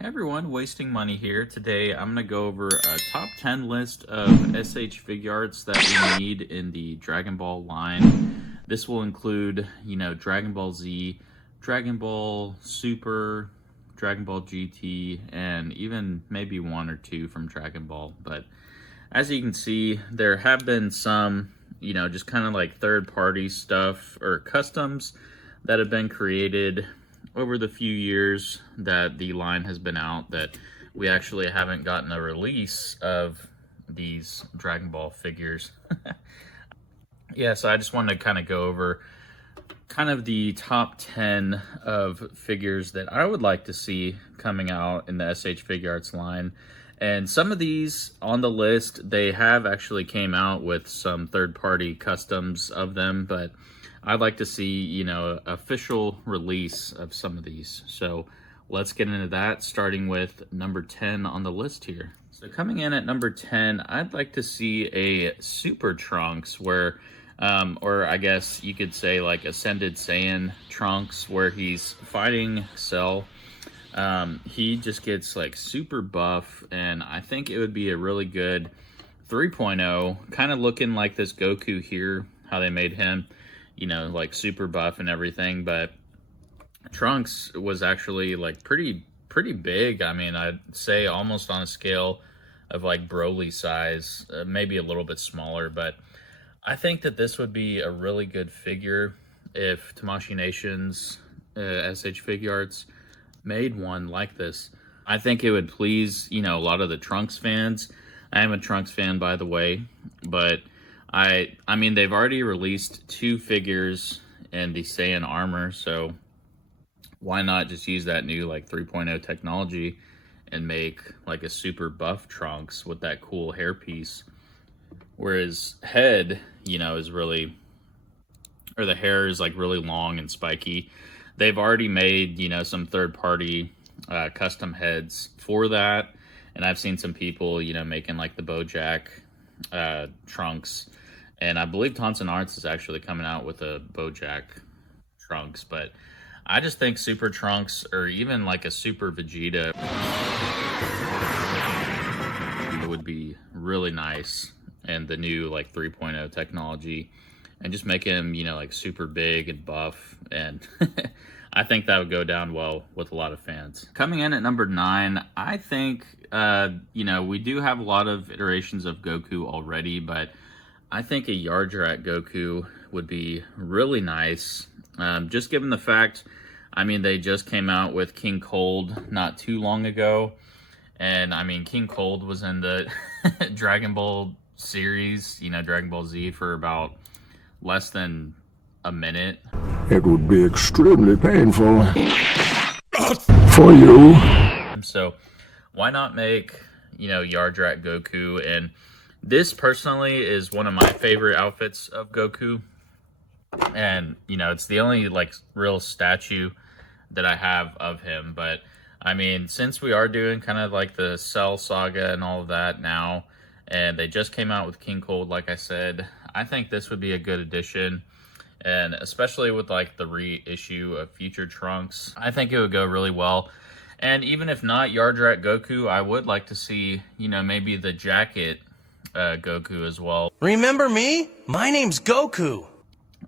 Hey everyone, Wasting Money here. Today I'm going to go over a top 10 list of S.H. Figuarts that we need in the Dragon Ball line. This will include, Dragon Ball Z, Dragon Ball Super, Dragon Ball GT, and even maybe one or two from Dragon Ball. But as you can see, there have been some, just kind of like third-party stuff or customs that have been created over the few years that the line has been out that we actually haven't gotten a release of these Dragon Ball figures. Yeah, so I just wanted to kind of go over kind of the top 10 of figures that I would like to see coming out in the S.H. Figuarts line. And some of these on the list, they have actually came out with some third-party customs of them, but I'd like to see, official release of some of these. So let's get into that, starting with number 10 on the list here. So coming in at number 10, I'd like to see a Super Trunks where, or I guess you could say like Ascended Saiyan Trunks, where he's fighting Cell. He just gets like super buff, and I think it would be a really good 3.0, kind of looking like this Goku here, how they made him. Like super buff and everything, but Trunks was actually like pretty big. I mean, I'd say almost on a scale of like Broly size, maybe a little bit smaller, but I think that this would be a really good figure if Tamashii Nations, S.H. Figuarts made one like this. I think it would please, a lot of the Trunks fans. I am a Trunks fan, by the way, but I mean, they've already released 2 figures in the Saiyan armor, so why not just use that new like 3.0 technology and make like a super buff Trunks with that cool hairpiece, where his head, is really, or the hair is like really long and spiky. They've already made, some third-party custom heads for that, and I've seen some people, making like the Bojack Trunks. And I believe Tonson Arts is actually coming out with a Bojack Trunks, but I just think Super Trunks, or even like a Super Vegeta, would be really nice, and the new like 3.0 technology, and just make him, like super big and buff, and I think that would go down well with a lot of fans. Coming in at number 9, I think, we do have a lot of iterations of Goku already, but I think a Yardrat Goku would be really nice. Just given the fact, I mean, they just came out with King Cold not too long ago. And I mean, King Cold was in the Dragon Ball series, Dragon Ball Z, for about less than a minute. It would be extremely painful for you. So why not make, Yardrat Goku? And this personally is one of my favorite outfits of Goku. And, it's the only like real statue that I have of him. But I mean, since we are doing kind of like the Cell saga and all of that now, and they just came out with King Cold, like I said, I think this would be a good addition. And especially with like the reissue of Future Trunks, I think it would go really well. And even if not Yardrat Goku, I would like to see, maybe the jacket Goku as well. Remember me? My name's Goku.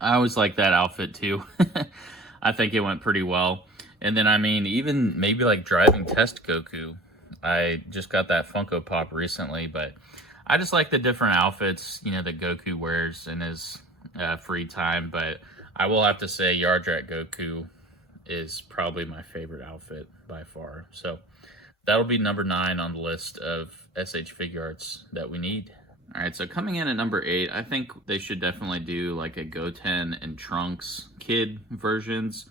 I always like that outfit too. I think it went pretty well. And then, I mean, even maybe like driving test Goku. I just got that Funko Pop recently, but I just like the different outfits, that Goku wears in his free time. But I will have to say Yardrat Goku is probably my favorite outfit by far. So that'll be number 9 on the list of S.H. Figuarts that we need. All right, so coming in at number 8, I think they should definitely do like a Goten and Trunks kid versions.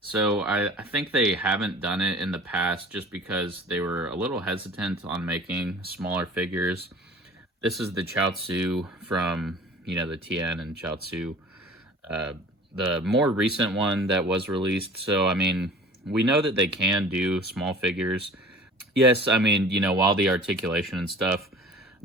So I think they haven't done it in the past just because they were a little hesitant on making smaller figures. This is the Chaozu from, the Tien and Chaozu, the more recent one that was released. So, I mean, we know that they can do small figures. Yes, I mean, while the articulation and stuff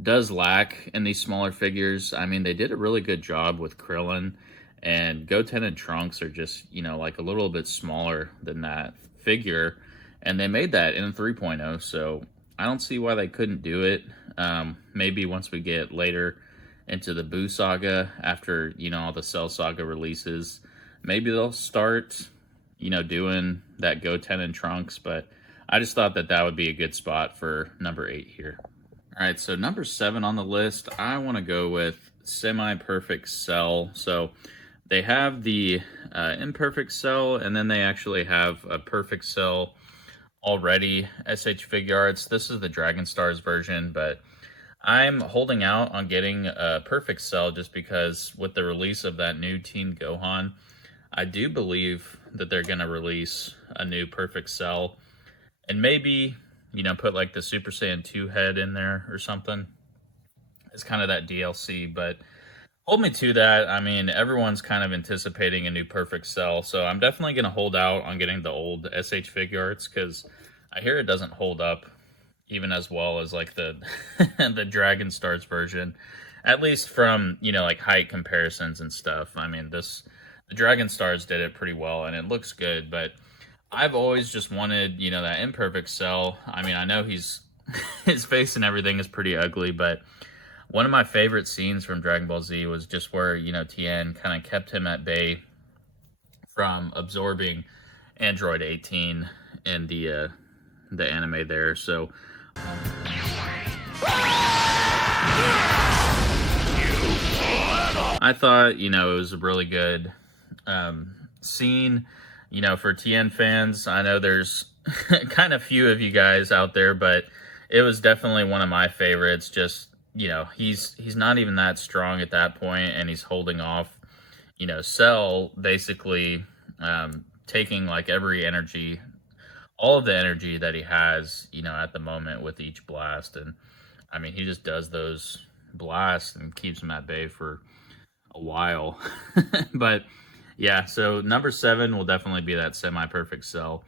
does lack in these smaller figures, I mean, they did a really good job with Krillin, and Goten and Trunks are just, like a little bit smaller than that figure. And they made that in 3.0, so I don't see why they couldn't do it. Maybe once we get later into the Boo Saga, after, all the Cell Saga releases, maybe they'll start, doing that Goten and Trunks, but I just thought that that would be a good spot for number 8 here. All right, so number 7 on the list, I want to go with Semi-Perfect Cell. So they have the Imperfect Cell, and then they actually have a Perfect Cell already. S.H. Figuarts. This is the Dragon Stars version, but I'm holding out on getting a Perfect Cell just because with the release of that new Team Gohan, I do believe that they're going to release a new Perfect Cell and maybe, put like the Super Saiyan 2 head in there or something. It's kind of that DLC, but hold me to that. I mean, everyone's kind of anticipating a new Perfect Cell, so I'm definitely going to hold out on getting the old SH Figuarts because I hear it doesn't hold up even as well as like the the Dragon Stars version, at least from like height comparisons and stuff. I mean, the Dragon Stars did it pretty well and it looks good, but I've always just wanted that Imperfect Cell. I mean, I know his face and everything is pretty ugly, but one of my favorite scenes from Dragon Ball Z was just where, Tien kind of kept him at bay from absorbing Android 18 in the anime there. So I thought, it was a really good scene, for Tien fans. I know there's kind of few of you guys out there, but it was definitely one of my favorites. Just, he's not even that strong at that point, and he's holding off, Cell basically taking like every energy, all of the energy that he has, at the moment with each blast. And I mean, he just does those blasts and keeps him at bay for a while. But yeah, so number 7 will definitely be that Semi-Perfect Cell.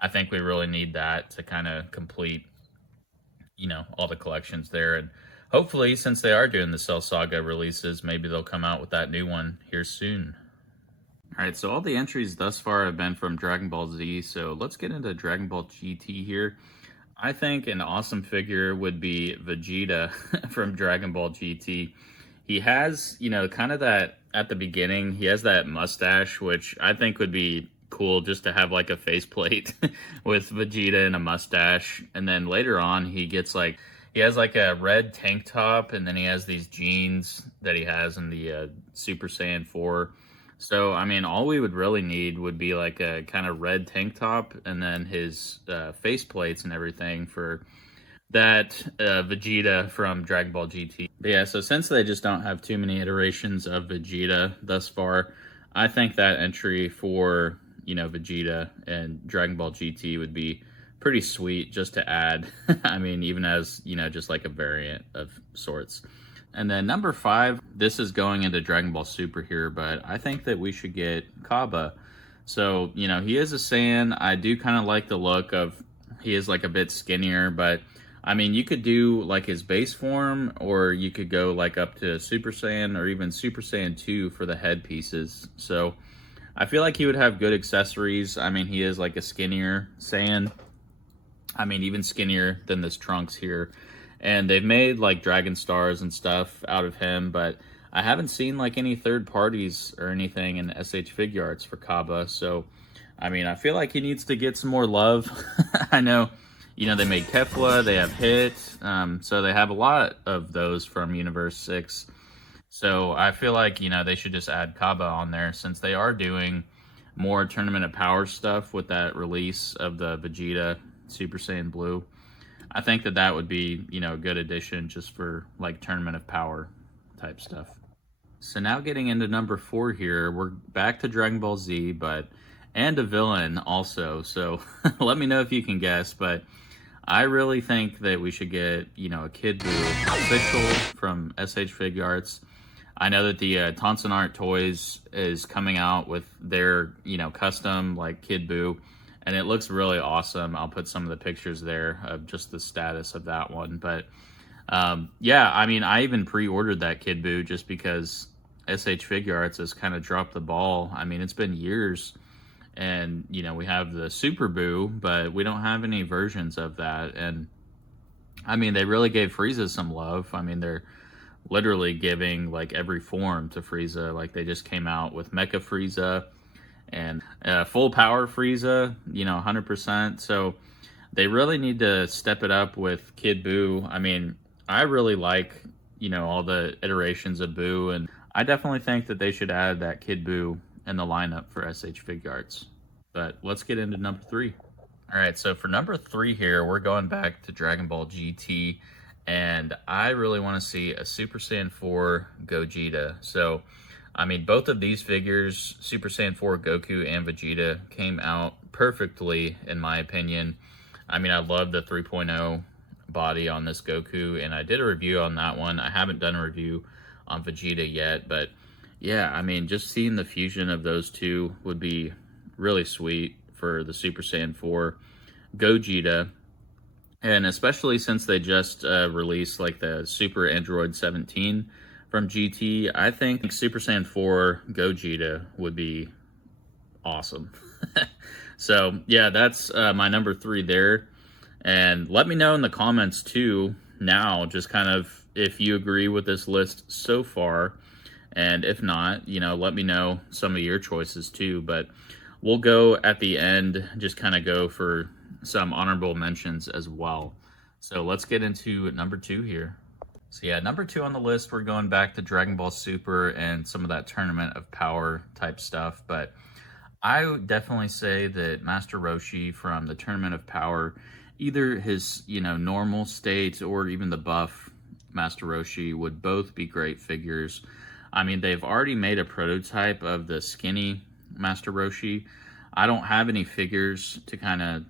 I think we really need that to kind of complete, all the collections there. And hopefully, since they are doing the Cell Saga releases, maybe they'll come out with that new one here soon. All right, so all the entries thus far have been from Dragon Ball Z, so let's get into Dragon Ball GT here. I think an awesome figure would be Vegeta from Dragon Ball GT. He has, kind of that, at the beginning, he has that mustache, which I think would be cool just to have like a faceplate with Vegeta and a mustache. And then later on, he has like a red tank top, and then he has these jeans that he has in the Super Saiyan 4. So, I mean, all we would really need would be like a kind of red tank top and then his face plates and everything for that Vegeta from Dragon Ball GT. But yeah, so since they just don't have too many iterations of Vegeta thus far, I think that entry for, Vegeta and Dragon Ball GT would be pretty sweet just to add. I mean, even as, just like a variant of sorts. And then number 5, this is going into Dragon Ball Super here, but I think that we should get Kaba. So, he is a Saiyan. I do kind of like the look of, he is like a bit skinnier, but I mean, you could do like his base form, or you could go like up to Super Saiyan or even Super Saiyan 2 for the head pieces. So I feel like he would have good accessories. I mean, he is like a skinnier Saiyan. I mean, even skinnier than this Trunks here. And they've made like Dragon Stars and stuff out of him, but I haven't seen like any third parties or anything in SH Figuarts for Kaba. So, I mean, I feel like he needs to get some more love. I know, they made Kefla, they have Hit, so they have a lot of those from Universe 6. So I feel like, they should just add Kaba on there since they are doing more Tournament of Power stuff with that release of the Vegeta Super Saiyan Blue. I think that would be, a good addition just for like Tournament of Power type stuff. So now getting into number 4 here, we're back to Dragon Ball Z, and a villain also. So let me know if you can guess, but I really think that we should get, a Kid Buu official from SH Figuarts. I know that the Tonson Art Toys is coming out with their, custom like Kid Buu. And it looks really awesome. I'll put some of the pictures there of just the status of that one. But yeah, I mean, I even pre-ordered that Kid Buu just because SH Figuarts has kind of dropped the ball. I mean, it's been years. And, you know, we have the Super Boo, but we don't have any versions of that. And, I mean, they really gave Frieza some love. I mean, they're literally giving, like, every form to Frieza. Like, they just came out with Mecha Frieza and full power Frieza, you know, 100%. So they really need to step it up with Kid Buu. I mean, I really like, you know, all the iterations of Buu, and I definitely think that they should add that Kid Buu in the lineup for SH Figuarts. But let's get into number 3. All right, so for number 3 here, we're going back to Dragon Ball GT, and I really want to see a Super Saiyan 4 Gogeta. So, I mean, both of these figures, Super Saiyan 4 Goku and Vegeta, came out perfectly, in my opinion. I mean, I love the 3.0 body on this Goku, and I did a review on that one. I haven't done a review on Vegeta yet, but yeah, I mean, just seeing the fusion of those two would be really sweet for the Super Saiyan 4 Gogeta. And especially since they just released like the Super Android 17 from GT, I think Super Saiyan 4 Gogeta would be awesome. So yeah, that's my number 3 there. And let me know in the comments too now, just kind of if you agree with this list so far. And if not, you know, let me know some of your choices too. But we'll go at the end, just kind of go for some honorable mentions as well. So let's get into number 2 here. So yeah, number 2 on the list, we're going back to Dragon Ball Super and some of that Tournament of Power type stuff. But I would definitely say that Master Roshi from the Tournament of Power, either his, you know, normal state or even the buff Master Roshi, would both be great figures. I mean, they've already made a prototype of the skinny Master Roshi. I don't have any figures to kind of,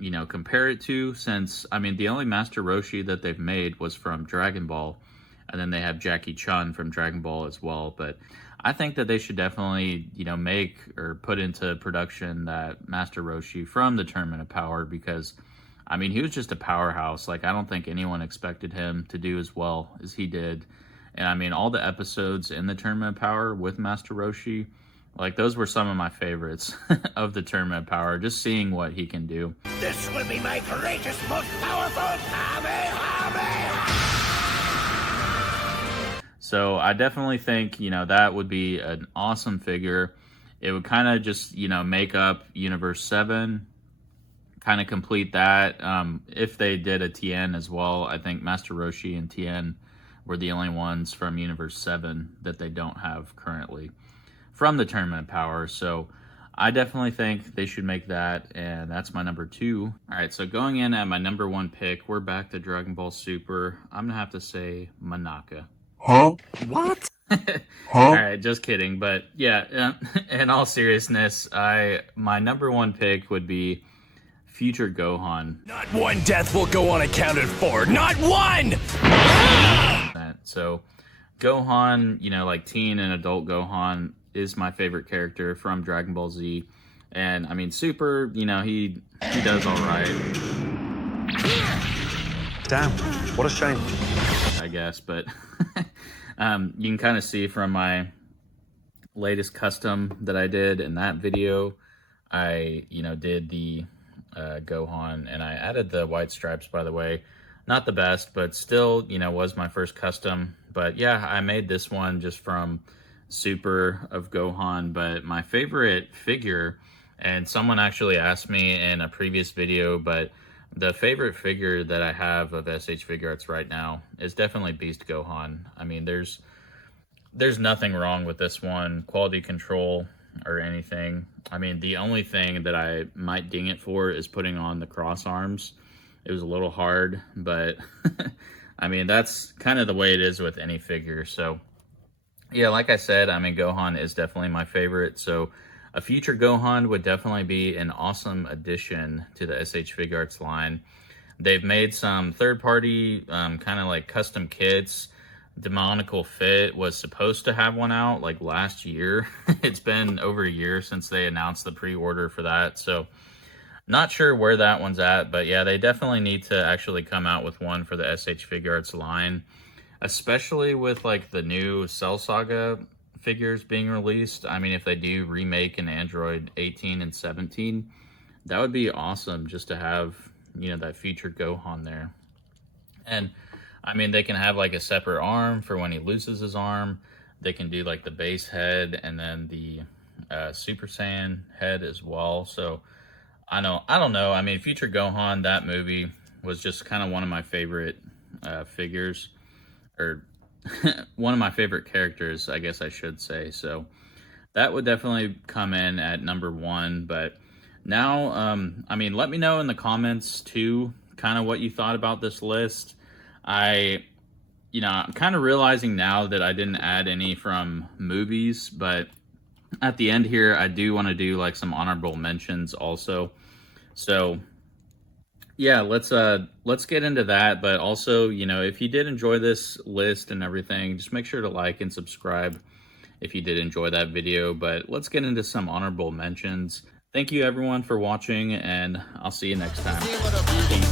you know, compare it to, since, I mean, the only Master Roshi that they've made was from Dragon Ball, and then they have Jackie Chun from Dragon Ball as well. But I think that they should definitely, you know, make or put into production that Master Roshi from the Tournament of Power, because, I mean, he was just a powerhouse. Like, I don't think anyone expected him to do as well as he did. And I mean, all the episodes in the Tournament of Power with Master Roshi, like, those were some of my favorites of the Tournament of Power, just seeing what he can do. This will be my greatest, most powerful Kamehameha! So I definitely think, you know, that would be an awesome figure. It would kind of just, you know, make up Universe 7, kind of complete that. If they did a Tien as well, I think Master Roshi and Tien were the only ones from Universe 7 that they don't have currently from the Tournament of Power. So I definitely think they should make that, and that's my number 2. All right, so going in at my number 1 pick, we're back to Dragon Ball Super. I'm gonna have to say Manaka. Huh? What? All right, just kidding. But yeah, in all seriousness, my number 1 pick would be Future Gohan. Not one death will go unaccounted for! Not one! So Gohan, you know, like teen and adult Gohan, is my favorite character from Dragon Ball Z. And I mean, Super, you know, he does all right. Damn, what a shame. I guess, but you can kind of see from my latest custom that I did in that video, I, you know, did the Gohan, and I added the white stripes, by the way. Not the best, but still, you know, was my first custom. But yeah, I made this one just from Super of Gohan. But my favorite figure, and someone actually asked me in a previous video, but the favorite figure that I have of SH Figuarts right now is definitely Beast Gohan. I mean, there's nothing wrong with this one, quality control or anything. I mean, the only thing that I might ding it for is putting on the cross arms. It was a little hard, but I mean, that's kind of the way it is with any figure. So yeah, like I said, I mean, Gohan is definitely my favorite. So a future Gohan would definitely be an awesome addition to the SH Figuarts line. They've made some third-party kind of like custom kits. Demonical Fit was supposed to have one out like last year. It's been over a year since they announced the pre-order for that. So not sure where that one's at, but yeah, they definitely need to actually come out with one for the SH Figuarts line, especially with like the new Cell Saga figures being released. I mean, if they do remake an Android 18 and 17, that would be awesome just to have, you know, that future Gohan there. And I mean, they can have like a separate arm for when he loses his arm. They can do like the base head and then the Super Saiyan head as well. So I don't know. I mean, Future Gohan, that movie was just kind of one of my favorite figures, or one of my favorite characters, I guess I should say. So that would definitely come in at number 1. But now, I mean, let me know in the comments too, kind of what you thought about this list. I'm kind of realizing now that I didn't add any from movies, but at the end here, I do want to do like some honorable mentions also. So yeah, let's get into that. But also, you know, if you did enjoy this list and everything, just make sure to like and subscribe if you did enjoy that video. But let's get into some honorable mentions. Thank you everyone for watching, and I'll see you next time. Peace.